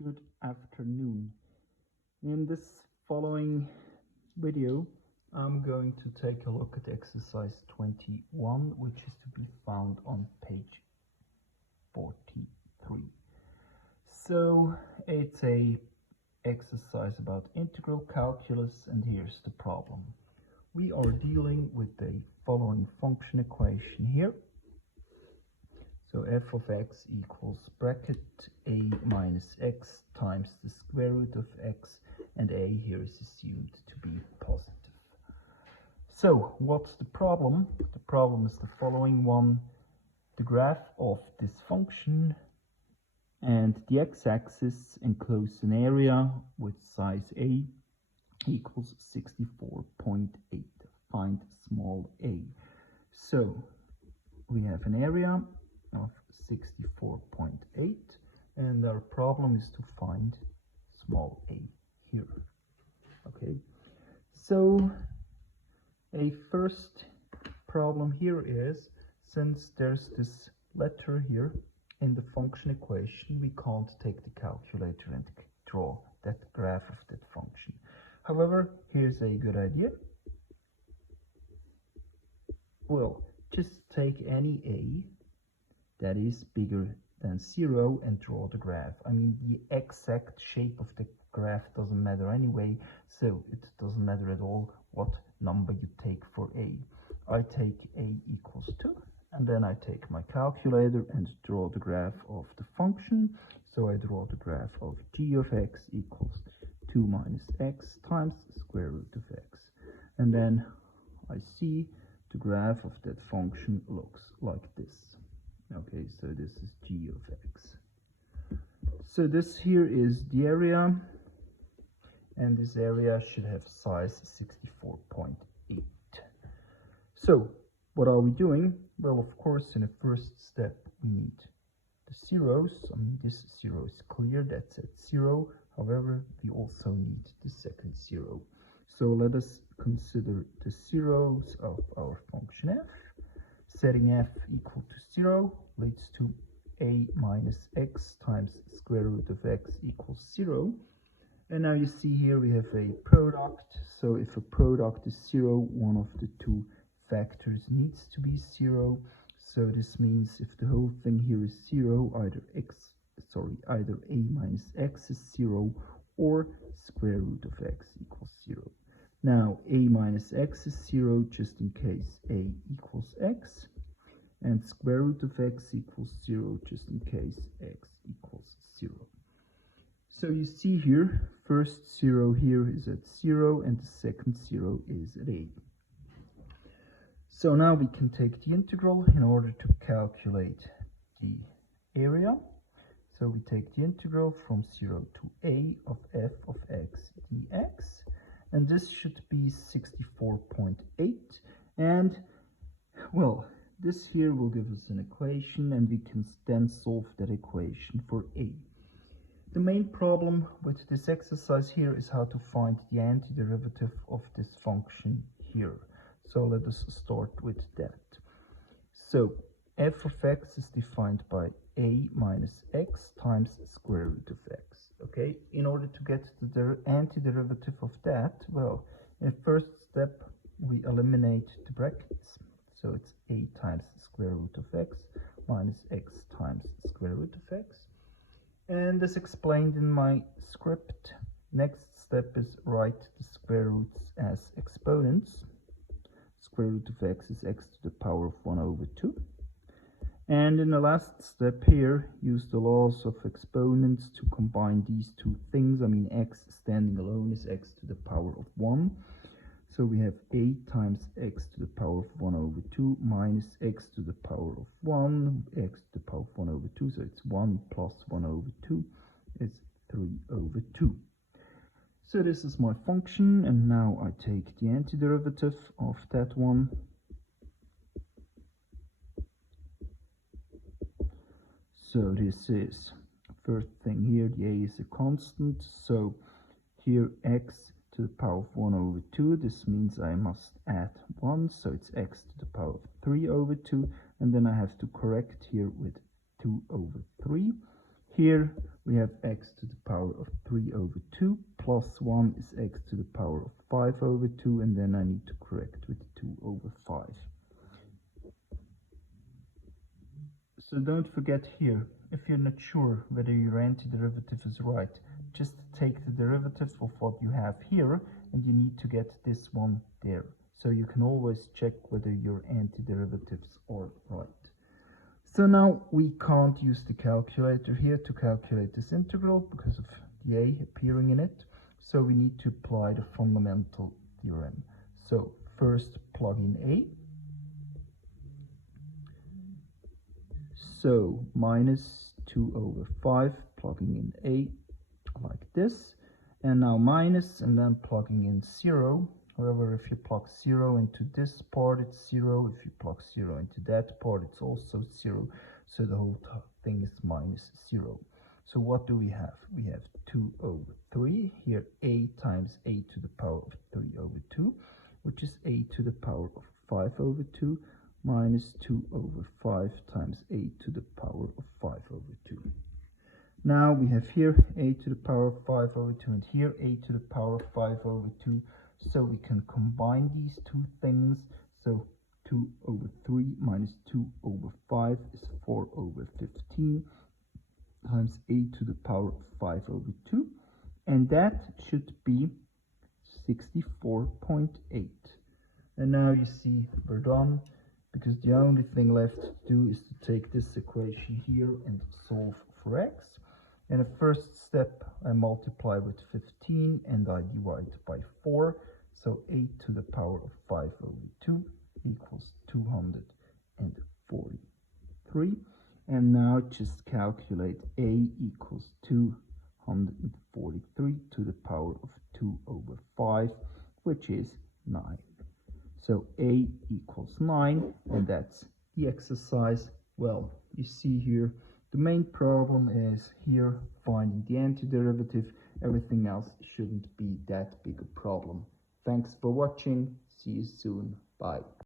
Good afternoon. In this following video, I'm going to take a look at exercise 21, which is to be found on page 43. So it's a exercise about integral calculus, and here's the problem. We are dealing with the following function equation here. So f of x equals bracket a minus x times the square root of x, and a here is assumed to be positive. So what's the problem? The problem is the following one. The graph of this function and the x-axis enclose an area with size a equals 64.8. Find small a. So we have an area of 64.8, and our problem is to find small a here. Okay, so a first problem here is, since there's this letter here in the function equation, we can't take the calculator and draw that graph of that function. However, here's a good idea. Well, just take any a that is bigger than 0 and draw the graph. I mean, the exact shape of the graph doesn't matter anyway, so it doesn't matter at all what number you take for a. I take a equals 2, and then I take my calculator and draw the graph of the function. So I draw the graph of g of x equals 2 minus x times the square root of x. And then I see the graph of that function looks like this. Okay, so this is g of x. So this here is the area, and this area should have size 64.8. So what are we doing? Well, of course, in the first step we need the zeros. I mean, this 0 is clear, that's at 0. However, we also need the second 0. So let us consider the zeros of our function f. Setting f equal to 0 leads to a minus x times square root of x equals 0. And now you see here we have a product. So if a product is 0, one of the two factors needs to be 0. So this means if the whole thing here is 0, either a minus x is 0 or square root of x equals 0. Now a minus x is 0 just in case a equals x, and square root of x equals 0 just in case x equals 0. So you see here, first 0 here is at 0 and the second 0 is at a. So now we can take the integral in order to calculate the area. So we take the integral from 0 to a of f of x dx. And this should be 64.8, and well, this here will give us an equation, and we can then solve that equation for a. The main problem with this exercise here is how to find the antiderivative of this function here. So let us start with that. So f of x is defined by a minus x times square root of x. Okay, in order to get the antiderivative of that, well, in the first step we eliminate the brackets. So it's a times the square root of x minus x times the square root of x. And as explained in my script, next step is write the square roots as exponents. Square root of x is x to the power of 1 over 2. And in the last step here, use the laws of exponents to combine these two things. I mean, x standing alone is x to the power of 1. So we have a times x to the power of 1 over 2 minus x to the power of 1, x to the power of 1 over 2. So it's 1 plus 1 over 2 is 3 over 2. So this is my function, and now I take the antiderivative of that one. So this is, first thing here, the a is a constant, so here x to the power of 1 over 2, this means I must add 1, so it's x to the power of 3 over 2, and then I have to correct here with 2 over 3. Here we have x to the power of 3 over 2, plus 1 is x to the power of 5 over 2, and then I need to correct with 2 over 5. So don't forget here, if you're not sure whether your antiderivative is right, just take the derivative of what you have here, and you need to get this one there. So you can always check whether your antiderivatives are right. So now we can't use the calculator here to calculate this integral because of the a appearing in it. So we need to apply the fundamental theorem. So first plug in a. So minus 2 over 5, plugging in a like this. And now minus, and then plugging in 0. However, if you plug 0 into this part, it's 0. If you plug 0 into that part, it's also 0. So the whole thing is minus 0. So what do we have? We have 2 over 3. Here, a times a to the power of 3 over 2, which is a to the power of 5 over 2, minus 2 over 5 times a to the power of 5 over 2. Now we have here a to the power of 5 over 2, and here a to the power of 5 over 2. So we can combine these two things. So 2 over 3 minus 2 over 5 is 4 over 15 times a to the power of 5 over 2. And that should be 64.8. And now you see we're done, because the only thing left to do is to take this equation here and solve for x. In the first step, I multiply with 15 and I divide by 4. So 8 to the power of 5 over 2 equals 243. And now just calculate a equals 243 to the power of 2 over 5, which is 9. So a equals 9, and that's the exercise. Well, you see here, the main problem is here finding the antiderivative. Everything else shouldn't be that big a problem. Thanks for watching. See you soon. Bye.